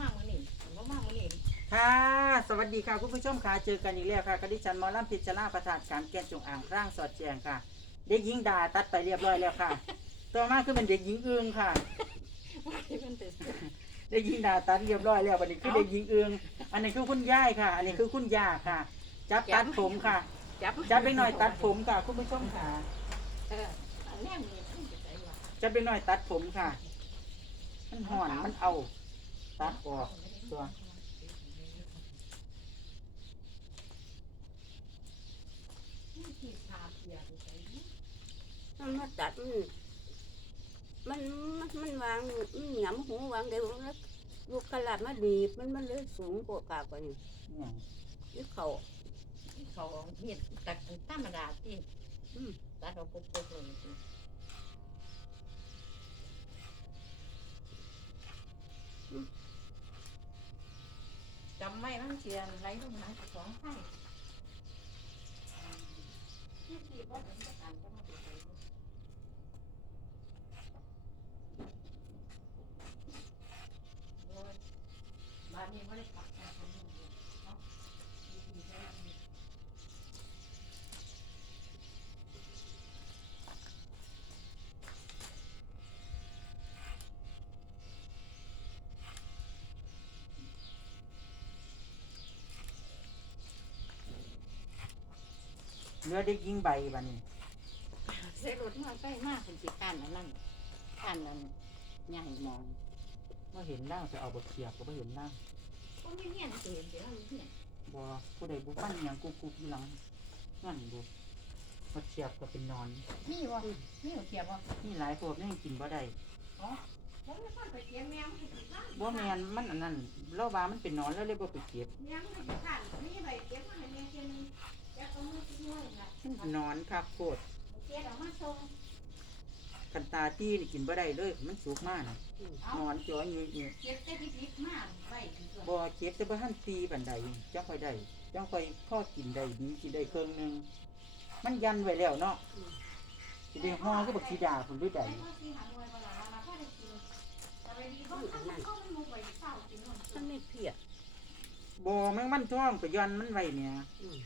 มามื้อนี้บ่มามื้อนี้ค่ะ สวัสดีค่ะคุณผู้ชมค่ะ เจอกันอีกแล้วค่ะกดิฉันหมอลำพิจารณาประทานการแกนจงอ่างร่างสอดแจงค่ะเด็กหญิงดาตัดไปเรียบร้อยแล้วค่ะ ต่อมาคือเป็นเด็กหญิงเอืองค่ะว่าที่มันเป็นเด็กหญิงดาตัดเรียบร้อยแล้ววันนี้คือเด็กหญิงเอืองอันนี้คือคุณย่ายค่ะ อันนี้คือคุณย่าค่ะ จับตัดผมค่ะ จับจับเล็กน้อยตัดผมค่ะ คุณผู้ชมค่ะเอออันแรกนี่มันจะได้ว่าจับเล็กน้อยตัดผมค่ะ มันห่อนมันเอา ตัดออกตัวที่พาเพียไปใส่มันมาตัดมันมันมันมันวางมันหยำหูวางเดี๋ยวแล้วลูกกระลาดมาดีบมันมันเลยสูงกว่ากากว่านี่เนี่ยนี่เขาเขาเฮ็ดตัดธรรมดาที่อืมตัดเอาปุ๊บปุ๊บเลยำไว้มันเสียไหลลงหาสองไข่ที่ที่บ่เป็นประกันก็มาไปใส่โอ้ยบ้านนี้บ่ได้ปักกันคนนี้เนาะดีดีได้ดี เนื้อเด็กหญิงใบบันนี้เสียรถมาใกล้มากเป็นสิการอันนั้นการนั้นใหญ่มองว่าเห็นร่างจะเอาบทเทียบก็ไม่เห็นร่างก็ไม่เห็นเห็นเดี๋ยวเนี่ยบ่ผู้ใดบุฟันอหย่างกุกกุกอยู่หลังนั่นบุบทเทียบก็เป็นนอน นี่วะนี่เทียบวะนี่หลายพวกนี่กินบ่ได้อ๋อผมไม่ฟันไปเทียมแมวให้ติดบ้านบ่แม่นมันอันนั้นเล่าว่ามันเป็นนอนแล้วเลยบ่ไปเก็บแมวให้ติดบ้านนี่ไปเก็บมาให้แม่เทียมแล้วก็มือที่มือ น่ะมันเป็นนอนคักโคตรเทียบเอามาส่งคันตาตี้นี่กินบ่ได้เลยมันสุกมากนะเอานอนจ่อยอยู่อยู่เก็บแต่ดิบๆมาไว้ถึงตัวบ่เก็บแต่บ่ทันปีปานใดจังค่อยได้จังค่อยพอกินได้ดีสิได้เครื่องหนึงมันยันไว้แล้วเนาะสิได้ห่อคือบักสีดาพุ่นด้วยใดไอ้พ่อสิหาหน่วยบ่ล่ะล่ะพ่อได้กินแต่ไปดีบ่เข้าเข้ามันมุกไว้เศร้ากินนอนมันไม่เพียบ่แมงมันท้องก็ยันมันไว้เนี่ยอืม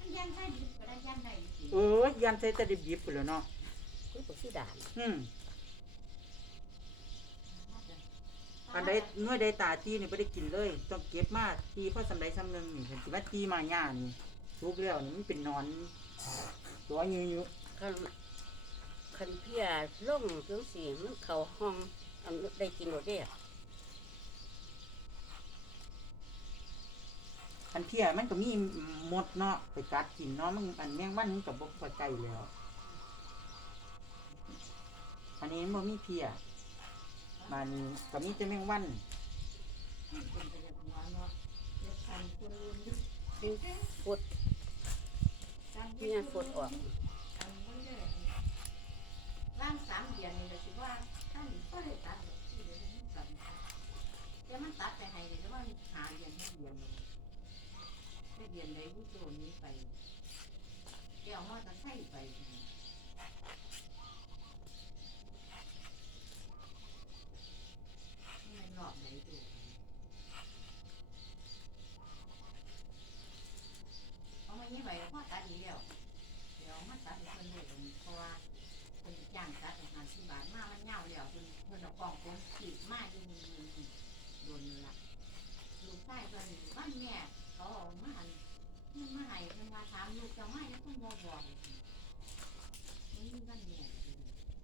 มันยันได้ดิ บก็ได้ยันได้ดิบเออยันใส่แต่ดิบๆพุ่นแหล้วเนาะคือปกสีดานอืมอันใดเมื่อใดตาตีนี่ไม่ได้กินเลย ต้องเก็บมาตีเพราะสำใดสำหนึงนี่เห็นสิว่าตีมาหญ้านี่ทุกแล้วนี่มันเป็นนอนตัวยือยู่คันคันเพียล่งจังสีมันเข้าห้องอันได้กินหมดเด้ อันเพียมันก็มีมดเนาะไปกัดกินเนาะมันอันแมงวันมันกับบกพอใจแล้วอันนี้มันบ่มีเพียมันก็มีแต่แมงวันปวดพี่งานปวดออกร่างสามเดือนนี่ก็สิว่าท่านก็ได้ตัดดอกที่เดี๋ยวมันสั่นแต่มันตัดไปให้เดี๋ยวว่าหาเดือนให้เดือนเลยได้ เดือนใดผู้โจรนี้ไปเดี๋ยวมอจะใส่ไปนี่มันหลอกไหนดูเอามานี่ไปแล้วพ่อตัดดีแล้วเดี๋ยวมาตัดให้เพิ่นเลยเพราะว่าเป็นย่างตัดอาหารที่บ้านมามันเงาแล้วเป็นเพิ่นเอากล่องคนขีดมาอยู่นี่โดนละลูกชายตัวนี้บ้านแม่เขาเอามาหันมันมาให้เพิ่นมามลูกจะมายังต้องบ่บอกนี่มีบ้านแม่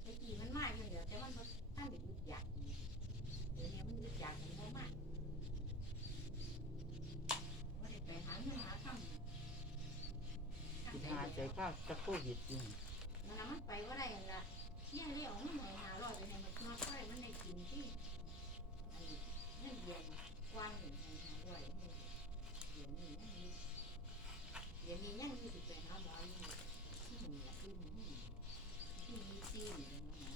ไอ้กี่มันมาอยู่เดียวแต่มันบ่ท่านได้ยึดอยากเดี๋ยวนี้มันยึดอยากมันบ่มาบ่ได้ไปหาเงินหาคำหาใจข้าวจะโควิดอยู่มันมันไปว่าได้ละเที่ยงเรียกมันหน่อยหาร้อยไปให้มันมาค่อยมันได้กินที่ไอ้เงินเดือนกว้างหนึ่งให้หาร้อยให้เดี๋ยวนี้ยังมี เดี๋ยวนี้ยังมีสิบแปดห้าร้อยอยู่ที่หนึ่งที่หนึ่งที่มีซีนอยู่นะ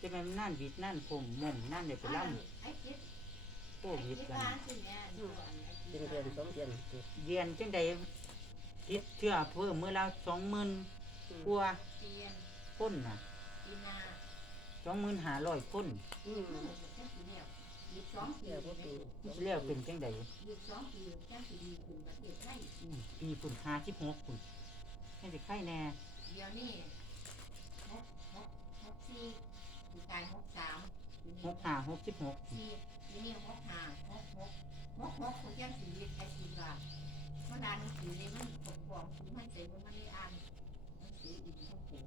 จะแม่นนั่นวิดนั่นคงมุมนั่นเดี๋ยวไปล่ไอ้คิดำโคไอ้วิดคิดกันว่าสิเนี่ยเป็นเดือนสองเดือนเรียนจังใดคิดเชื่อเพิ่มมื้อละสองหมื่นกว่าเตียน คนน่ะ สองหมื่นห้าร้อยคนอืมมันจะแค่ปีเดียวยี่สิบสองปีเดี๋ยวบ่ยี่เป็นเรียกเป็นจังไดสิบสองปีแค่ปีดีขึ้นประเทศไทยอืมปีฝุ่นห้าสิบหกฝุ่นให้สิไข่แน่เดี๋ยวนี้หกหกหกสี่ปีกายหกสามปีนี้หกห้าหกสิบหกสี่ปีนี้หกห้าหกหกหกหกคนแจ้งสีแค่สีว่ามันอ่านหนังสือเลยมันปกป้องสีมันเจ๋งมันไม่อ่านหนังสืออีกทั้งปวง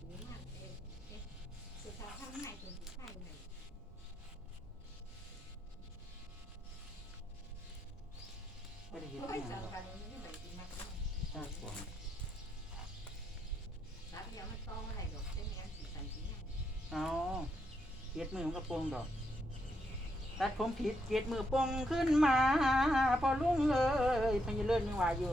สีมันเอ๊ะเอ๊ะสุด ท้ายข้างในจนสุดท้ายเลยก็ได้เห็นโอ้ยอย่างสำบ่คัญมันไม่เหมือนกินมากเลยทราบก่อนสามเดียวมันต้องอะไรดอกเส้นนี้สีสันสีนั่นเอาเกียดมือมันก็โปงดอก ตัดผมผิดเกียดมือโปงขึ้นมา พอลุงเอ้ยพญเลิศยังว่าอยู่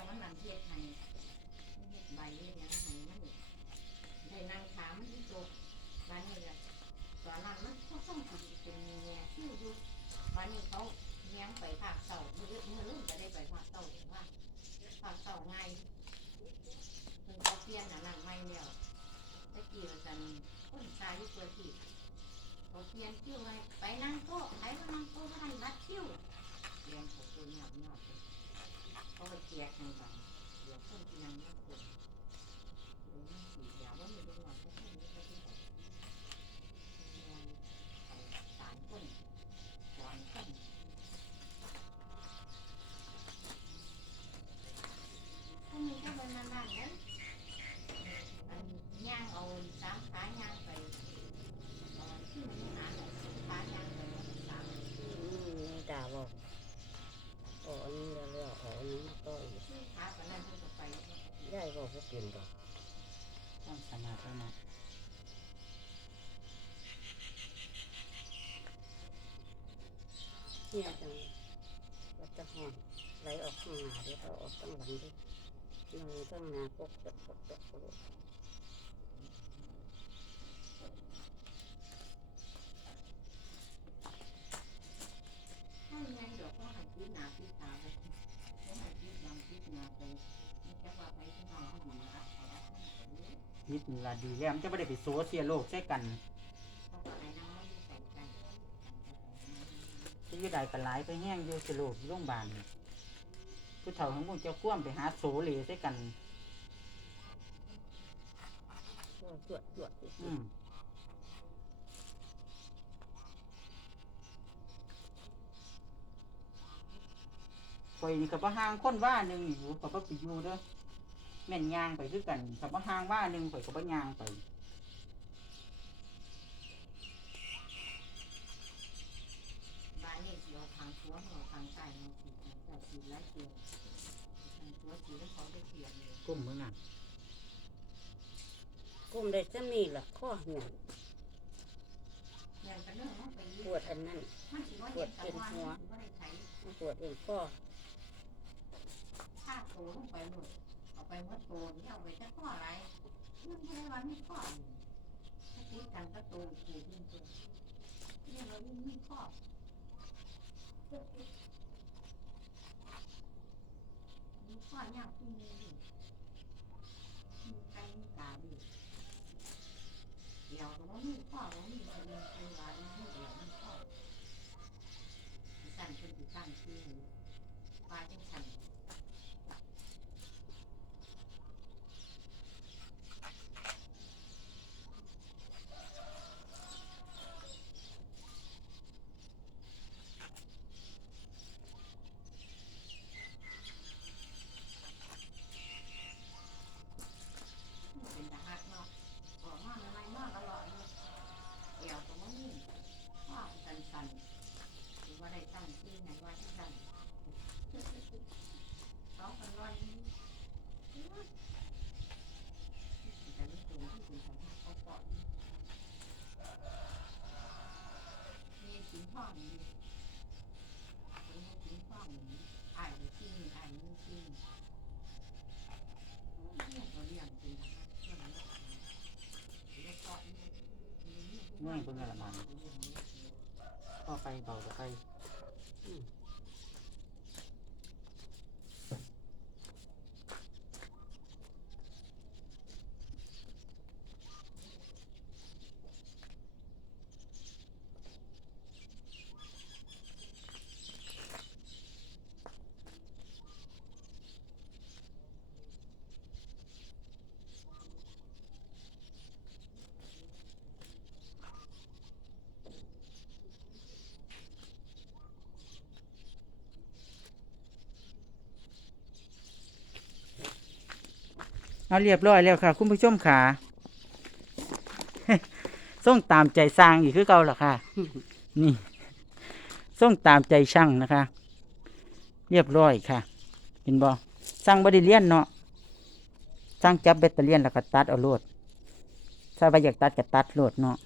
แก้วมันนำเทียบให้ใบเฮ็ดหยังให้มันได้นางขามมันที่จบบ้านนี้ละตอนนั้นมันก็ต้องสิเป็นแง่ที่อยู่บ้านนี้เขาเลี้ยงไปภาคเสามือมือรุ่นจะได้ไปภาคเสาว่าภาคเสาง่ายเพิ่งเขาเปลี่ยนอันนั้นไม่แล้วตะกี้มันจะคนชายที่เปิดเขาเปลี่ยนคิ้วไว้ไปนั่งโต๊ะใครก็นั่งโต๊ะให้รัดคิ้วเรียนของคุณหยาบหยาบ เขาไปแจกในบ้านเดี๋ยวคนที่นั่งนั่งคนเดี๋ยวนั่งสียาว่ามีลูกหลานเขาแค่นี้ก็ที่แบบงานไปสารคนสอนคนพวกนี้ก็เป็นนานๆเลยอันย่างเอาสามขาย่างไปเอ่อที่มันหาหน่อยขาย่างไปสาม อืมด่าบอกอ๋ออันนี้แล้วแล้วอ๋ออันนี้มาต่ออีก ที่ขาปานนั้นเพิ่นก็ไป ยายบอกว่าเปลี่ยนดอก ต้องสนาดนะ เนี่ยจังวัดจะห้อง ไหลออกข้างหน้าเดี๋ยวเอาออกข้างหลังดิเราข้างหน้าปกตกปกตกปกถ้ายังไงดอกก็หันพิษหนาพิษตาไปก็หันพิษดำพิษนาไปมันจะว่าไปที่เราที่อยู่อัดเขาอัดเขาเนี้ยนิดละดีแล้วมันจะไม่ได้ไปโซเสียลโลกใช่กันเขาก็ไอ้นั่งไม่ใส่กันจะอยืดได้กันหลายไปแห้งอยู่สโลกโรงพยาบาล ผู้เฒ่าทั้งหมดจะคว่ำไปหาโซเหลใช่กันจวดจวดอืมข่อยนี่กับว่าห่างคนว่าหนึ่งอยู่กับว่าไปอยู่เด้อแม่นยางไปคือกันกับว่าห่างว่าหนึ่งข่อยกับว่ายางไป บ้านนี้สิเอาทางชัวหัวทางใต้มา สีทางใต้สีไร้เกียรทางชัวสีแล้วเขาได้เกียรเลยกุ้มมือน่ะก้มได้ซ้ำนี่ล่ะข้อหัวอย่างกันเรื่องมันไปปวดอันนั้นมันสิว่าเห็นแต่ว่ามันสิว่าได้ใช้ปวดเองข้อผ้าโตลงไปหมดเอาไปเมื่อโตนี่เอาไปจะข้ออะไรมันไม่ได้ว่ามีข้ออยู่ถ้าติดกันก็โตอีกทีขึ้นตัวเนี่ยเราไม่มีข้อ มีข้อยากที่มีอยู่มีใครมีกาดีเดี๋ยวก็ว่ามีข้อว่ามีคนมีคนว่ามีเดี๋ยวมีข้อสั่นเป็นติตั้งชื่อปลาจังสั่น ไหนว่าที่สั่นสองพันร้อยนี่แต่ไม่ตรงที่คุณสัมภาษณ์เขาก่อนมีสินห้องอยู่เป็นสินห้องอยู่อ่านจริงอ่านจริงเขาเรียนจริงนะคะเรื่องนี้เด็กเกาะนี่ เมื่อยเพิ่งอะไรมาพอไฟเบาแต่ไฟ เอาเรียบร้อยแล้วค่ะ คุณผู้ชมขาส่งตามใจสร้างอีกคือเก่าหรอค่ะ นี่ส่งตามใจช่างนะคะ เรียบร้อยค่ะ เห็นบ่สร้างบริเลียนเนาะสร้างจับแบตเตอรี่ยนแล้วก็ตัดเอาโลดถ้าว่าอยากตัดก็ตัดโลดเนาะ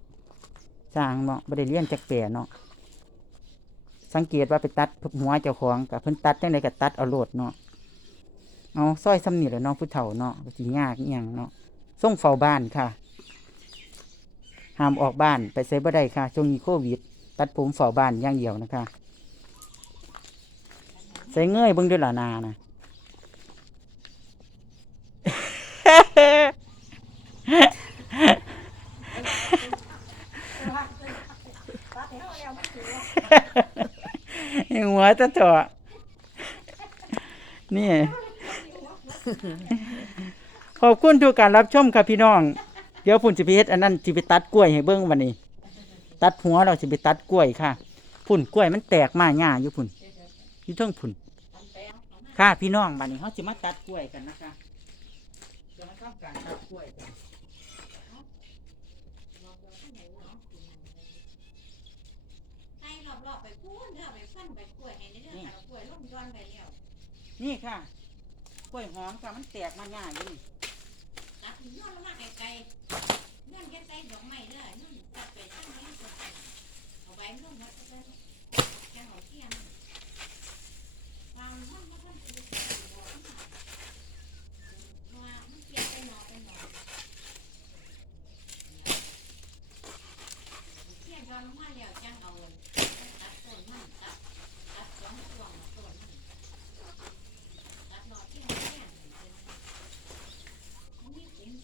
สร้างเนาะบริเลียนจักเปียเนาะสังเกตว่าไปตัดหัวเจ้าของกับเพิ่นตัดจังไดก็ตัดเอาโลดเนาะ เอาสร้อยซ้ำนี่แหละเนาะผู้เฒ่าเนาะสิยากอย่างเนาะส่งเฝ้าบ้านค่ะห้ามออกบ้านไปใส่บ่ได้ค่ะช่วงนี้โควิด ตัดผมเฝ้าบ้านอย่างเดียวนะคะ ใส่เงยเบิ่งด้วยล่ะนานะหัวจะเจาะนี่ ขอบคุณทุกการรับชมครับพี่น้อง เดี๋ยวพุ่นสิไปเฮ็ดอันนั้นสิไปตัดกล้วยให้เบิ่งวันนี้ ตัดหัวเราสิไปตัดกล้วยค่ะ พุ่นกล้วยมันแตกมาหญ้าอยู่พุ่นอยู่เทิงพุ่นค่ะพี่น้องบัดนี้เขาสิมาตัดกล้วยกันนะคะจะมาทำการตัดกล้วยกันให้รอบๆไปพูนเด้อไปฟันไปกล้วยให้ในเรื่องการกล้วยล่มย้อนไปแล้วนี่ค่ะก ล้วยหอมค่ะมันแตกมาหญ้าอยู่นี่ตัดย้อนลงมาไกลๆย้อนแค่ใส่ดอกไม้เด้อย้อนตัดไปตั้งนี้ตัวเอาไว้ลงมาก็ได้แกงเอาเทียนวางมันมันมันเป็นดอกว่ามันเกี่ยวไปหนอไปหนอเทียนย้อนลงมาแล้วจังเอาตัดต้นมันตัดตัดสองช่วงต้นมันตัดหนอเทียนเทียนมันมีขุมใจดอกขุมขุมมีเวลาโอ้ยถาม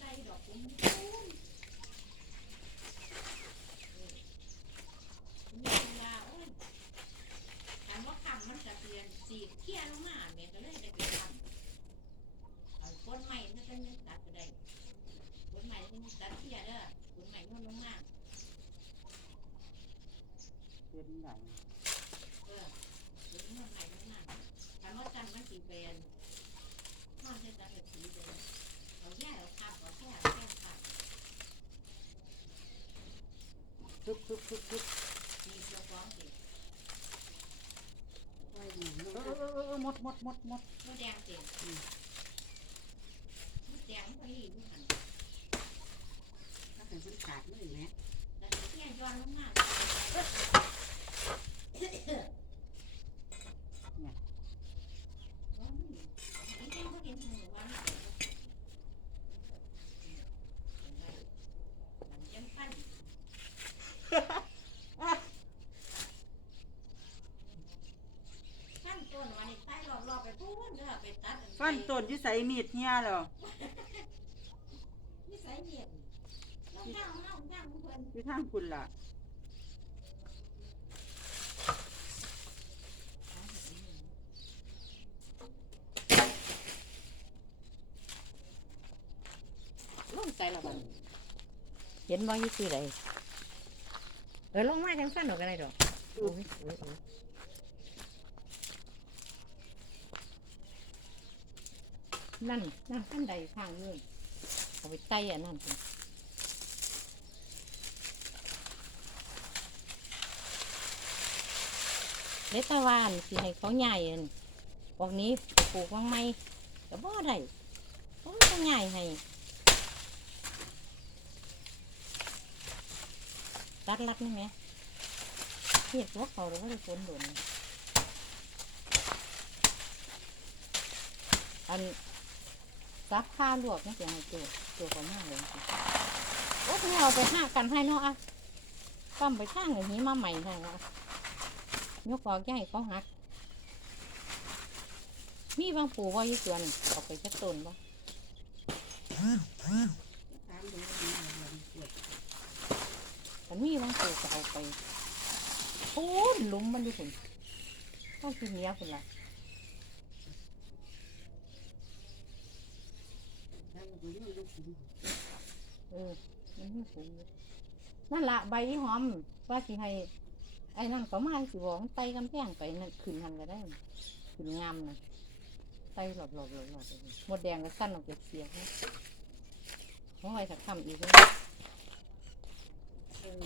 ว่า คำมันจะเปลี่ยนสีเทียลงมาเมียก็เลยไปทำเอาคนใหม่จะเป็นตัดก็ได้คนใหม่เป็นตัดเทียเด้อคนใหม่นุ่นลงมากเฮ็ดได้เออเดี๋ยวมันใหม่ลงมาถามว่าจันมันสีเป็นนอนจะจันเป็นสีเป็นเอาแย่เอาคาบเอาแค่เอาแค่คาบ ทุบทุบทุบทุบมีเสื้อฟ้องสิไว้หนึ่งเออเออเออเออหมดหมดหมดหมดมดแดงสิมดแดงพอดีมันหันถ้าเป็นคนขาดมือแม่แล้วเที่ยย้อนลงมาขั้นต้นวันนี้ใต้รอบๆไปพูนเด้อไปตัด ฟันต้นที่ใส่มีดเฮียเหรอนิสัยเมียนเราย่างเน่าย่างเพิ่นอยู่ทางคุณล่ะลงใจละบัดเห็นบ่ยี่สิไรเออลงมาจังสั้นหรอกอะไรดอกโอ้ยโอ้ยโอ้ย นั่นนั่นขั้นใดข้างนู้นเอาไปไต่อันนั่นเลตาวานสิให้เขาใหญ่อันพวกนี้ปลูกว่างไม้ก็บ่ได้าะมันต้องใหญ่ให้ตัดรัดนี่ไหมเห็ดว่าเขาหรือว่าได้ฝนโดนอัน ซับข้าลวกนี่เสียงให้ตัวตัวเขามากเลยโอ้ยเอาไปห้ากันให้เนาะอะปั้มไปข้างอย่างนี้มาใหม่ให้ละยกออกให้เขาหัก มีบางปูว่ายี่ส่วนออกไปจะต้นบ่ถามดูว่าดีอะไรปวดมันมีบางปูก็เอาไปโอ้ลุมมันอยู่คุณต้องกินเนี้ยคุณละ่ะล้วมันก็ยุ่งยุ่งยุ่ง เออมันมีผงนั่นละใบหอมว่าสิให้ไอ้นั่นก็มาสิบอกมันไต่กำแพงไปนั่นขึ้นหันก็ได้ขึ้นงามนะไต่หลบหลบหลบหลบหมดแดงก็สั้นออกจากเสียงเพราะไว้สักคำอีกเลยเออ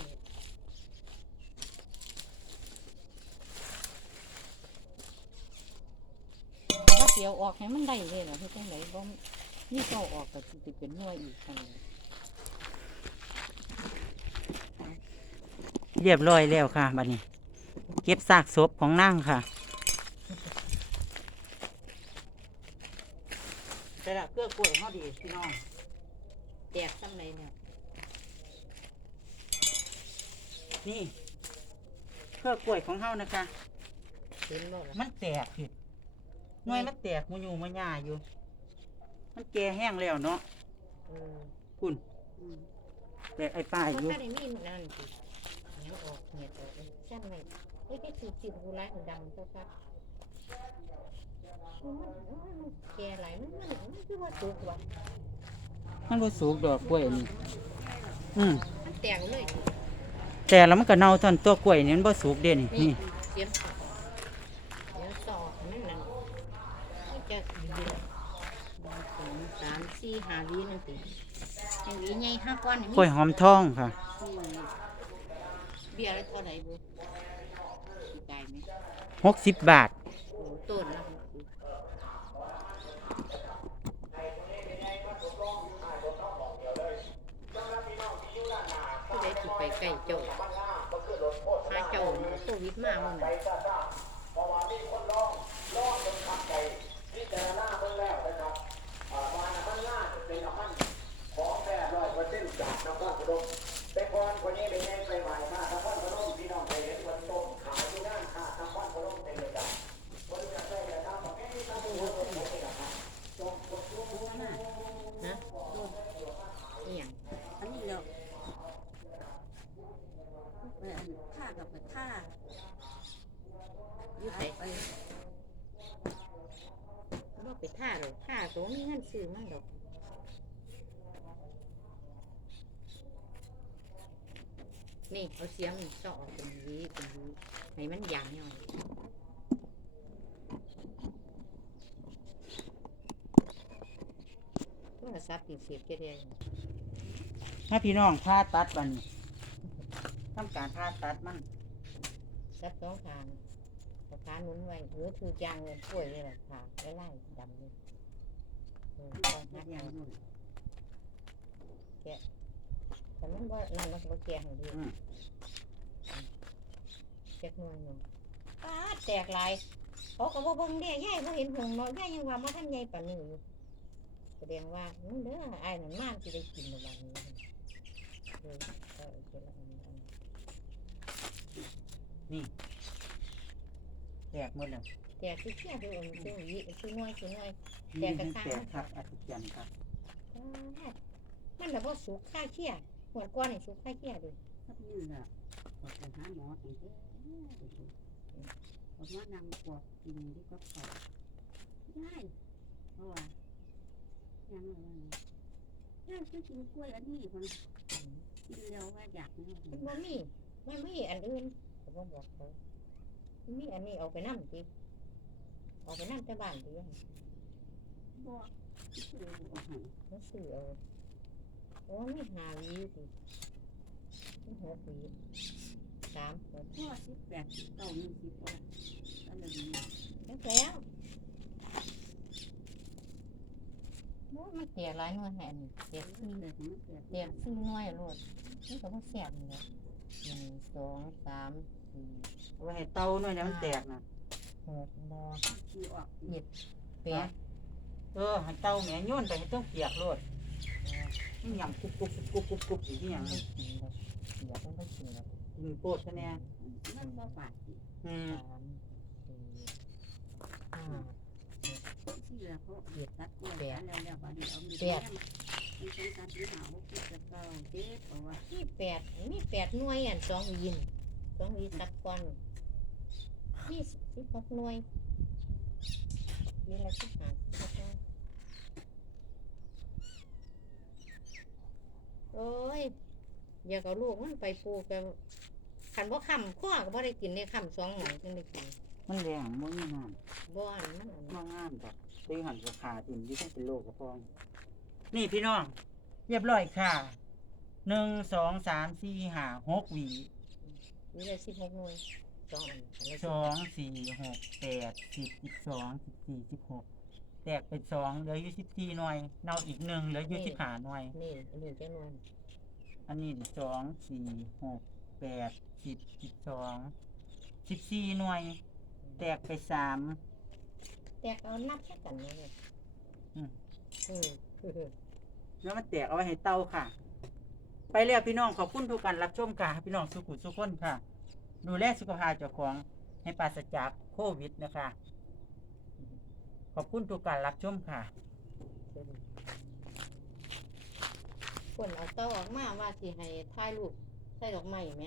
ว่าเสียวออกให้มันได้เลยเหรอที่จังไหนบ่ นี่ก็ออกก็สิเป็นหน่วยอีกคันเลยเรียบร้อยแล้วค่ะบัดนี้ เก็บซากศพของนั่งค่ะแต่ละเครื่องกล้วยเขาดีพี่น้องแตกซ้ำไรเนี่ยนี่เครือกล้วยของเฮานะคะ เห็นบ่ล่ะมันแตกผิดหน่วยมันแตกมูอยู่มาหย่าอยู่ มันแก่แห้งแล้วเนาะเออคุณอืมแตกไอ้ป้ายมันอยู่ก็ได้มีนั่นสิเหนียวออกเหนียดออกเลยซ้ำไรเอ้ยที่ถือจิบหูร้ายมันดังก็ครับมันมันแก่หลายมันมันมันคือว่าสุกว่ะมันบ่สูกดอกกล้วยนี่อืมมันแตกเลยแต่แล้วมันก็เน่าท่อนตัวกล้วยนี่มันบ่สูกเด่นนี่นี่เสียมเดี๋ยวสอบมันนั่นมันจะเดือดหนึ่งสอง สามสี่ห้าวีนั่นสิให้วีใหญ่ห้าก้อนนี่กล้วยหอมทองค่ะสี่เบี้ยแล้วเท่าไหร่บุตายไหมหกสิบบาท โอ้ต้นละหกสิบผู้ใดสิไปใกล้เจ้าหาเจ้าโควิดมาเมื่อไหร่ ฮะอหย่าง อันนี้แล้วไปอันท่ากับไปท่า อยู่ ไป ไส ไป บ่ไปท่าหรอกท่าตัวมีเงินซื้อมาดอก นี่เอาเสียงนี่เจาะออกเป็นหวีเป็นหวี ให้มันยางหน่อยโทรศัพท์ติดเสียบจะได้ถ้าพี่น้องผ่าตัดบัดนี้ทำการผ่าตัดมันซับสองทางสะพานหนุนไว้หรือถือยางเงินป่วยเลยล่ะค่ะไล่ไล่ดำเลยเออต้องหัดอย่าเอางนู้นแต่มันว่านั่นมันก็บ่แก่ให้ดีอืมเจ็กหน่วยหนึงป้าดแตกหลายเขาก็บ่เบิ่งเด้ยายบ่เห็นหงเนาะยายยังว่ามาทันยายปานนี้อยู่แสดงว่าอืมเด้ออ้ายนั่นมานสิได้กินในวันนี้เออก็โอเคละอันนี้อันนี้แตกหมดแล้วแตกคือเชี่ยคืออันคือหวีคือหน่วยคือหน่วย แตนี่กกระมันซ่าแตกครับอาทิตย์จันทร์ครับป๊าดมันแบบว่าสุกค่าเชี่ยหัวก้อนนี่สุกค่าเชี่ยดิทับนี่แหละออกไปหาหมออีกเด้อ ผมว่านางปวดกินที่ก็เขาได้เพราะว่ายังไงนั่นคือกินกล้วยอันนี้คนกินแล้วว่าอยากนะมันบ่มีมันมีอันอื่นผมบอกเขามีอันนี้เอาไปนั่ติเอาไปนั่แต่บ้านติบอกคือเอาให้มันซื้อเอาโอ้ไม่หาวีติมัน หกหวีสามหกพ่อสิบแปดสิบเก้ายี่สิบกว่าดี๋ยวนี้แล้วแล้วโอ้ยมันเตียหลายหน่วยแห่นเตียอืซี่เดี๋ยวมันเกิดเตียซี่หน่วยโลดนี่ก็บ่แซ่บนี่แหละหนึ่งสองสามสี่เอาไว้ให้เตาหน่อยนี่ยมันแตกนะหกบ่ที่ออกอีกแปดเออให้เตาแหม่โยนไปให้ต้องเปียกโลดนี่หยังกุบกุบกุบกุบกุบกุบอยู่ที่หยังไม่กินเลยเสียต้องไปกินแล้วกินโปดซะแน่มันบ่บาดอีกอืมสามสี่ห้า ที่เหลือเขาเด็ดตัดกล้วยตัดแล้วแล้วก็เดี๋ยวเอามีดแปดมันเป็นตัดที่หาว่าคิดจะเก่าเจ็บเพราะว่ามีแปดมีแปดหน่วยอะสองยินสองยีตัดก่อนยี่สิบสิบหกหน่วยมีอะไรสิบห้าสิบหกหน่วยโอ้ย อยากเอาลูกมันไปปลูกกันขันบ่คำข้อก็บ่ได้กินเนี่ยคำสองหมองจึงได้กินมันแรงบ่มีน้บ่อันมันอันำมางามดอกตีหันกับขาติ่มที่ต้องเป็นโลกกระพอง นี่พี่น้อง เรียบร้อยค่ะหนึ่งสองสามสี่ห้าหกหวีมีอะไรสิบหกหน่วยสองอันอันละสองสี่หกแปดสิบสิบสองสิบสี่สิบหกแตกเป็นสองเหลืออยู่สิบสี่หน่วยเนาอีกหนึ่งเหลืออยู่สิบห้าหน่วยนี่อันนี้จะหน่วย อันนี้สองสี่หกแปดสิบสิบสองสิบสี่หน่วย แตกไปสามแต่เอานับแค่กันนี่เลยอืมอืมแล้วมันแตกเอาไว้ให้เตาค่ะ ไปแล้วพี่น้องขอบคุณทุกการรับชมค่ะ พี่น้องสุขุสุขคนค่ะ ดูแลสุขภาพเจ้าของให้ปราศจากโควิดนะคะ ขอบคุณทุกการรับชมค่ะ คนเอาเต้าออกมาว่าสิให้ถ่ายรูปใส่ดอกไม้ไหม